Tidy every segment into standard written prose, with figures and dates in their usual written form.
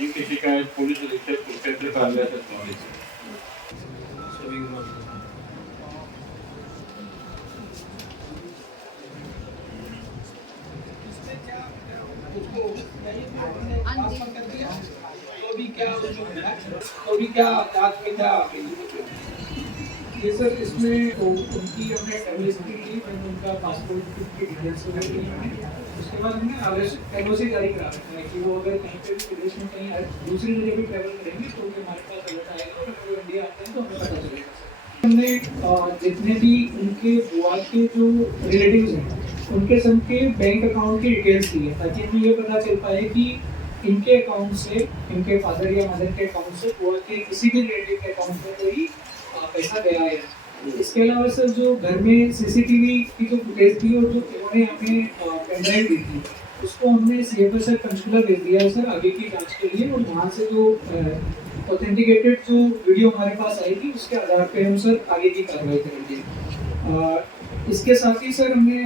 इनकी शिकायत पुलिस अधीक्षक कुरुक्षेत्र कार्यालय से संबंधित है। तो भी क्या आज में क्या ये सर इसमें उनकी हमने ट्रैवल हिस्ट्री ली, मैंने उनका पासपोर्ट की डिटेल्स वगैरह ली हमने। उसके बाद हमने अरेस्ट एनओसी जारी करा रखा है कि वो अगर कहीं पे भी विदेश में कहीं दूसरी जगह भी ट्रैवल करेंगे तो भी हमारे पास अलर्ट आएगा और अगर वो इंडिया आते हैं तो हमें पता चलेगा। हमने जितने भी उनके बुआ के जो रिलेटिव्स हैं उनके सबके बैंक अकाउंट की डिटेल्स ली है ताकि हमें ये पता चल पाए कि इनके अकाउंट से, इनके फादर या मदर के अकाउंट से बुआ के किसी भी रिलेटिव के अकाउंट में कोई पैसा गया है। इसके अलावा सर जो घर में सीसीटीवी की जो फुटेज थी और जो उन्होंने हमें पेनड्राइव दी थी उसको हमने सीएफएसआर पंचकुला भेज दिया है सर आगे की जांच के लिए, और वहाँ से जो ऑथेंटिकेटेड जो वीडियो हमारे पास आई थी उसके आधार पे हम सर आगे की कार्रवाई करेंगे। इसके साथ ही सर हमने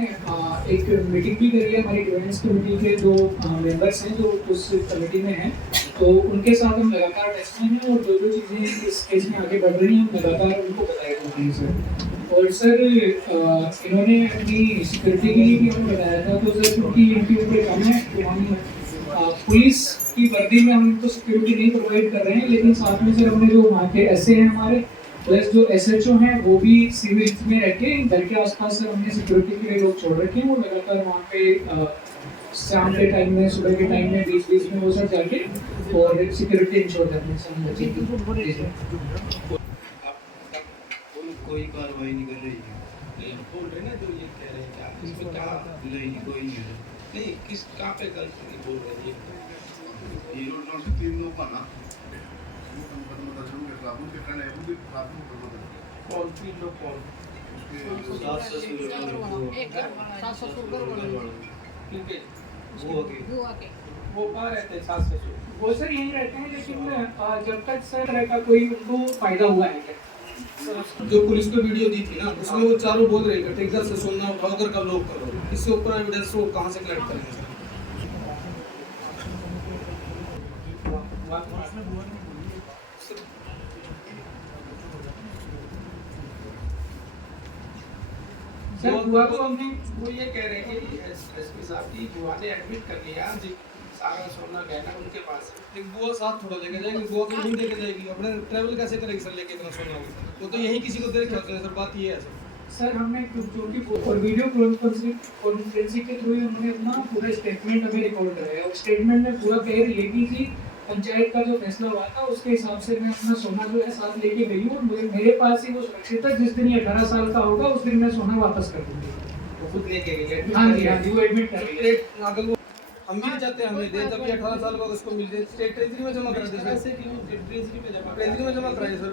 एक मीटिंग भी करी है, हमारी डिफेंस कमेटी के जो मेंबर्स हैं जो उस कमेटी में हैं, तो उनके साथ हम लगातार टच में हैं और जो जो चीज़ें इस केस में आगे बढ़ रही हैं हम लगातार उनको बताया करते हैं सर। और सर इन्होंने अपनी सिक्योरिटी के लिए भी हमें बताया था, तो सर क्योंकि इनकी उम्र कम है तो हम पुलिस की वर्दी में हम इनको सिक्योरिटी नहीं प्रोवाइड कर रहे हैं, लेकिन साथ में सर हमने जो वहाँ के एसए हैं हमारे प्लस जो एसएचओ हैं वो भी सिविल में रह के घर के आसपास सर हमने सिक्योरिटी के लिए लोग छोड़ रखे हैं, वो लगातार वहाँ पे शाम के टाइम में सुबह के टाइम में बीच में वो सर जाके और सिक्योरिटी इंश्योर करने से हम बच्चे कोई कार्रवाई नहीं कर रही है, बोल रहे ना जो ये कह रहे हैं क्या इसमें क्या नहीं कोई नहीं है, नहीं किस कहाँ पे गलत नहीं बोल रहे हैं ये रोड से 3 लोग का ना कौन 3 लोग कौन वो कहाँ रहते हैं सास ससुर? वो सर यहीं रहते हैं, लेकिन जब तक सर तरह का कोई उनको फायदा हुआ है क्या? जो पुलिस को वीडियो दी थी ना उसमें वो चारों बोल रहे थे इधर से सुनना उठाओ कर लोग करो, इसके ऊपर एविडेंस वो कहाँ से कलेक्ट करेंगे? सर बुआ को हमने वो ये कह रहे हैं कि एसपी साहब की बुआ ने एडमिट कर लिया जी, सारा सोना गहना उनके पास है। एक बुआ साथ थोड़ा लेके जाएगी, बुआ को नहीं लेके जाएगी, अपने ट्रैवल कैसे करेगी सर लेके इतना सोना? वो तो यही किसी को दे रखे होते हैं सर, बात ये है सर हमने जो कि और वीडियो कॉन्फ्रेंसिंग के थ्रू हमने अपना पूरा स्टेटमेंट अभी रिकॉर्ड कराया और स्टेटमेंट में पूरा क्लियर ये भी थी पंचायत का जो फैसला हुआ था उसके हिसाब से मैं अपना सोना जो है साथ लेके गई हूँ और मेरे पास ही वो सुरक्षित है, जिस दिन ये 18 साल का होगा उस दिन मैं सोना वापस कर दूंगी। वो खुद लेके गई हाँ जी वो एडमिट कर रही है। अगर वो हम भी नहीं चाहते हमें दे, तब 18 साल का उसको मिल जाए, स्टेट ट्रेजरी में जमा करा दे सर, ट्रेजरी में जमा कराए सर,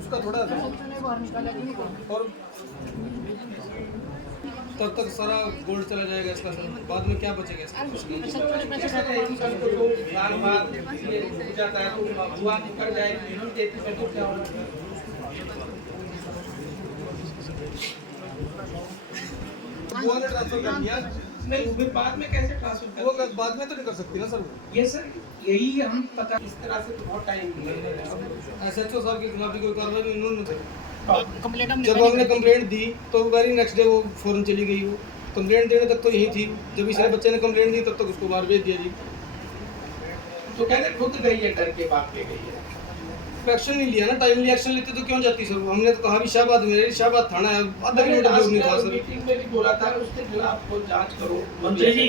उसका थोड़ा और तब तक सारा गोल्ड चला जाएगा इसका सर, बाद में क्या बचेगा इसका? बुआ ने ट्रांसफर कर दिया नहीं, फिर बाद में कैसे ट्रांसफर वो बाद में तो नहीं कर सकती ना सर। ये सर यही हम पता इस तरह से तो बहुत टाइम एसएचओ साहब के खिलाफ भी कोई कार्रवाई नहीं उन्होंने जब हमने कंप्लेंट दी तो वेरी नेक्स्ट डे वो फौरन चली गई, वो कंप्लेंट देने तक तो यही थी, जब इस बच्चे ने कंप्लेंट दी तब तक उसको बाहर भेज दिया जी। तो कहते खुद गई है, डर के बाप के गई है, एक्शन नहीं लिया ना, टाइमली एक्शन लेते तो क्यों जाती सर? हमने तो कहा भी शाहबाद में, शाहबाद थाना है, आधा किलोमीटर दूर नहीं था सर। मीटिंग में भी बोला था उसके खिलाफ को जांच करो मंत्री जी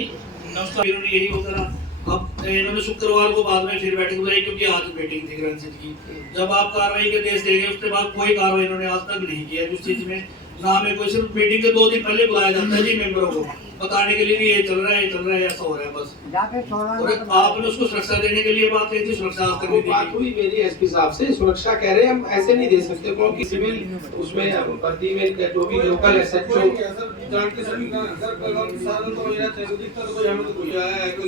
नमस्कार। इन्होंने यही होता ना, अब इन्होंने शुक्रवार को बाद में फिर बैठक बुलाई क्योंकि आज मीटिंग थी ग्रंथ की, जब आप कार्रवाई के देश देंगे उसके बाद कोई कार्रवाई इन्होंने आज तक नहीं किया उस चीज में, ना हमें कोई सिर्फ मीटिंग के 2 दिन पहले बुलाया जाता है जी मेंबरों को बताने के लिए भी ये चल रहा है ऐसा हो रहा है बस, और आपने उसको सुरक्षा देने के लिए बात कही थी, सुरक्षा करनी थी। बात हुई मेरी एसपी साहब से, सुरक्षा कह रहे हैं हम ऐसे नहीं दे सकते क्योंकि सिविल उसमें भर्ती में जो भी लोकल एसएचओ जानते सभी का सर साधन तो मेरा चाहिए, दिक्कत तो कोई हमें तो कोई आया है कोई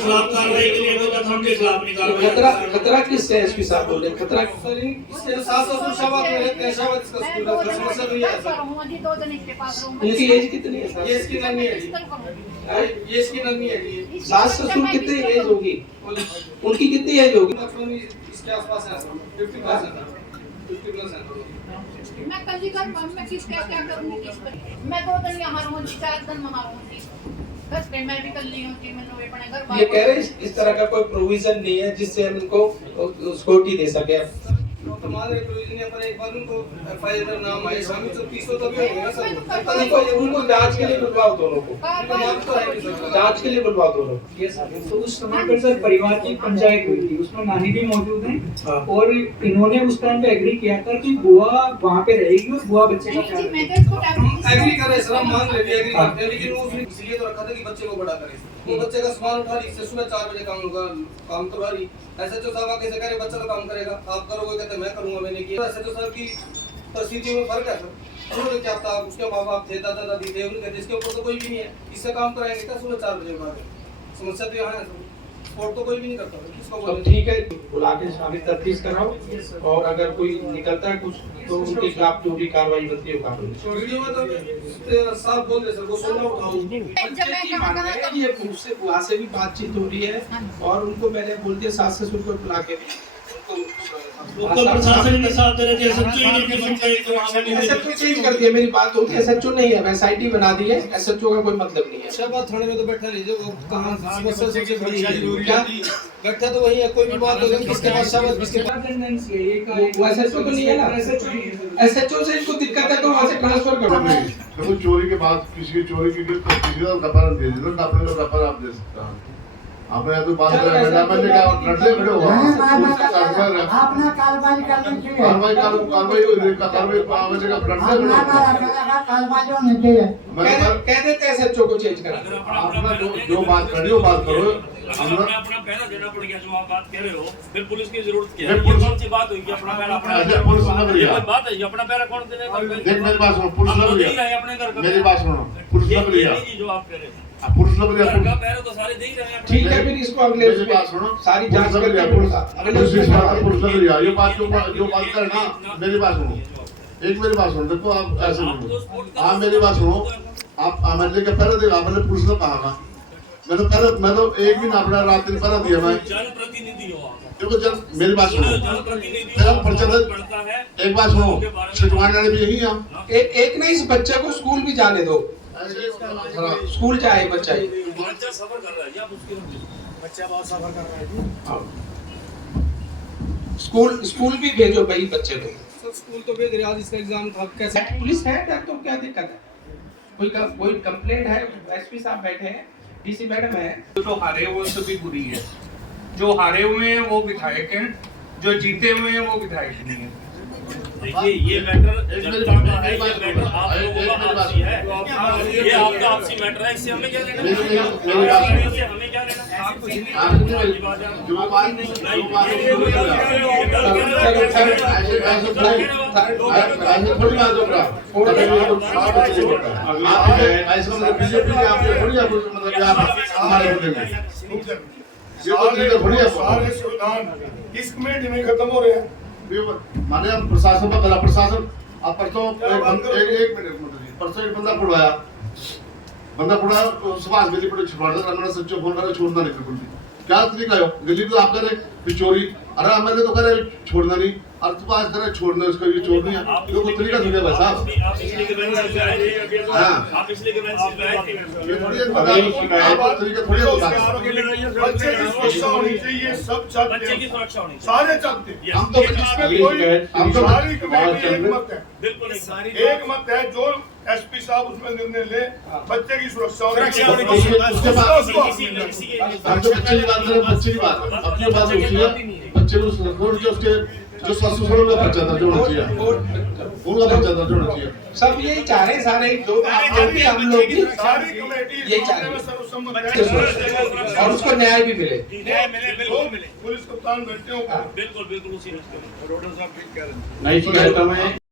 खिलाफ कार्रवाई के लिए तो उनके खिलाफ नहीं कार्रवाई। खतरा खतरा किससे है एसपी साहब बोल रहे हैं? खतरा सर इससे सास ससुर शाबाद में रहते हैं, शाबाद इसका मैं स्कूल है, दो समस्या दिन तो ये है सर। रहूंगा जी, 2 दिन इसके पास रहूंगा। इनकी एज कितनी है ये सर? इसकी नन्ही है जी, ये इसकी नन्ही है जी। सास ससुर कितनी एज होगी? उनकी कितनी एज होगी? इसके आसपास है सर, 50+ है, 50+ है। मैं कल ही घर में किस क्या करूंगी किस पर। मैं 2 दिन यहाँ रहूंगी, 4 दिन वहाँ रहूंगी। बस पे मैं भी कल नहीं होती, मैंने वे अपने घर ये कह रहे हैं इस तरह का कोई प्रोविजन नहीं है जिससे हम इनको सिक्योरिटी दे सके। तो मान रहे प्रोविजन पर एक बार उनको एफआईआर में नाम आए, शामिल तो 30 तभी होगा सर। उनको जांच के लिए बुलवाओ दोनों को, कार्रवाई जांच के लिए बुलवाओ दोनों। ये सर तो उस समय पर सर परिवार की पंचायत हुई थी, उसमें नानी भी मौजूद हैं हाँ। और इन्होंने उस टाइम पे एग्री किया था कि बुआ वहाँ पे रहेगी और बुआ बच्चे का नहीं ख्याल जी, मैं रखेगी। तो इसको एग्री करे सर, हम मान रहे एग्री करते हैं, लेकिन वो उसने इसलिए तो रखा था कि बच्चे को बड़ा करे। वो बच्चे का सामान उठा रही, इससे सुबह 4 बजे काम करवा रही। एसएचओ साहब आके कैसे करे, बच्चा तो काम करेगा, आप करोगे, कहते मैं करूंगा, मैंने किया। एसएचओ साहब की परिस्थिति में फर्क है सर। उन्होंने क्या था, उसके माँ बाप थे, दादा दादी थे, उन्होंने कहते इसके ऊपर तो कोई भी नहीं है, इससे काम कराएंगे क्या सुबह 4 बजे बाद? समस्या तो यहाँ है सर, स्पोर्ट तो कोई भी नहीं करता, किसको तो बोले? ठीक है, बुला के आगे तफ्तीश कराओ और अगर कोई निकलता है कुछ तो उनके खिलाफ जो भी कार्रवाई बनती है वो कार्रवाई। वीडियो में तो साफ बोल रहे सर, वो सुनना उठाओ। जब मैं कहाँ ये मुझसे बुआ से भी बातचीत हो रही है और उनको मैंने बोल दिया सास ससुर को बुला के लोकल प्रशासन के साथ रहे थे, एसएचओ इनकी पंचायत के वहाँ पे एसएचओ चेंज कर दिया। मेरी बात होती है, एसएचओ नहीं है, एसआईटी बना दी है, एसएचओ का कोई मतलब नहीं है। अच्छा बात थाने में तो बैठा लीजिए, वो कहाँ समस्या सबसे बड़ी है क्या? बैठा तो वही है, कोई भी बात हो किसके पास शाबाश, किसके पास टेंडेंसी है ये वो एसएचओ तो नहीं है ना, एसएचओ नहीं है। एसएचओ से इनको दिक्कत है तो वहाँ से ट्रांसफर कर दो। देखो चोरी के बाद किसी की चोरी की तो किसी का कफारा दे दो, अपने को कफारा आप दे सकते हैं। आपने या तो बात करें बेटा, मैंने कहा लड़ने खड़े हो आपने कार्रवाई करनी चाहिए। कार्रवाई कार्रवाई आवश्यक लड़ने खड़े हो। कार्रवाई होनी चाहिए। कह देते हैं एसएचओ को चेंज करा। अपना जो बात करी हो बात करो। अपना पहला देना पड़ गया जो आप बात कह रहे हो, फिर पुलिस की जरूरत क्या है? ये पुलिस- ये कौन सी बात हुई कि अपना पहला अच्छा, पुलिस लग रही है। ये कोई बात है? ये अपना पहला कौन देने का? देख मेरी बात सुनो, पुलिस हम लग तो रही दे ही रहे है, हैं अपने घर का। मेरी बात सुनो, पुलिस लग रही ये है, नहीं जो आप कह रहे हैं, पुलिस लग रही घर का है। पहरा तो सारे दे ही रहे हैं अपने। ठीक है, फिर इसको अगले मेरी बात सुनो, सारी जांच पुलिस लग रही है, करके पुलिस अगले पुलिस उसमें लग रही है। ये बात जो बात करे ना, मेरी बात सुनो, एक मेरी बात सुनो, देखो आप ऐसे बोलो, आप मेरी बात सुनो, आप एमएलए का पहले देखा, आपने पुलिस ने कहा था, मैं तो एक दिन अपना रात दिन पहले दिया मैं, जनप्रतिनिधि हो आप। देखो जब मेरी बात सुनो, जनप्रतिनिधि मेरा पर्चा पड़ता है। एक बात सुनो, छिटवाने वाले भी यही हैं हम। एक नहीं, इस बच्चे को स्कूल भी जाने दो, स्कूल जाए बच्चा ही। बच्चा सफर कर रहा है, आप उसके बच्चा बहुत सफर कर रहा है। स्कूल भी भेजो भाई बच्चे को। सब स्कूल तो भेज रहे, आज इसका एग्जाम था, कैसे? पुलिस है तो क्या दिक्कत है? कोई कंप्लेंट है, एसपी साहब बैठे हैं, डीसी मैडम है। जो हारे हुए उनसे भी बुरी है, जो हारे हुए हैं वो विधायक हैं, जो जीते हुए हैं वो विधायक नहीं है। देखिए ये मैटर जनता का है, ये मैटर आप लोगों का आपसी है, ये आपका आपसी मैटर है, इससे हमें क्या लेना? इससे हमें क्या लेना? सारे इस कमेटी में खत्म हो रहे हैं। माने हम प्रशासन का गला प्रशासन अब परसों एक मिनट परसों एक बंदा पड़ा सुभाष गली पड़े छुड़वाता मैंने सच्चो फोन करके छोड़ना नहीं बिल्कुल भी क्या तरीका है गली तो आप करे फिर चोरी अरे मैंने तो करे छोड़ना नहीं और सुभाष करे छोड़ना उसको ये छोड़नी है तो कोई तरीका नहीं है भाई साहब आप पिछले के बेंच पे आए थे, आप पिछले के बेंच पे आए थे। ये थोड़ी आप तरीका थोड़ी होता बच्चे की सुरक्षा होनी चाहिए, सब चाहते बच्चे की हैं, सुरक्षा होनी चाहिए। सारे चाहते हैं। हम तो इसमें कोई हम तो सारी कमेटी एक मत है, बिल्कुल सारी एक मत है। जो एसपी साहब उसमें निर्णय ले, बच्चे की सुरक्षा होनी उसके बाद चाहिए। हम तो बच्चे की बात करें बच्चे की बात अपनी बात होती है बच्चे को सपोर्ट जो उसके जो ससुर का बच्चा दर्ज होना चाहिए उनका बच्चा दर्ज होना चाहिए सब यही चाह रहे हैं सारे जो हम लोग भी सारी कमेटी ये इस चाह मामले में रहे सर्वसम्मत हैं है। और उसको न्याय भी मिले। न्याय मिले, बिल्कुल मिले, पुलिस कप्तान बैठे हो, बिल्कुल उसी रोडर साहब ठीक कह रहे हैं। नहीं शिकायत में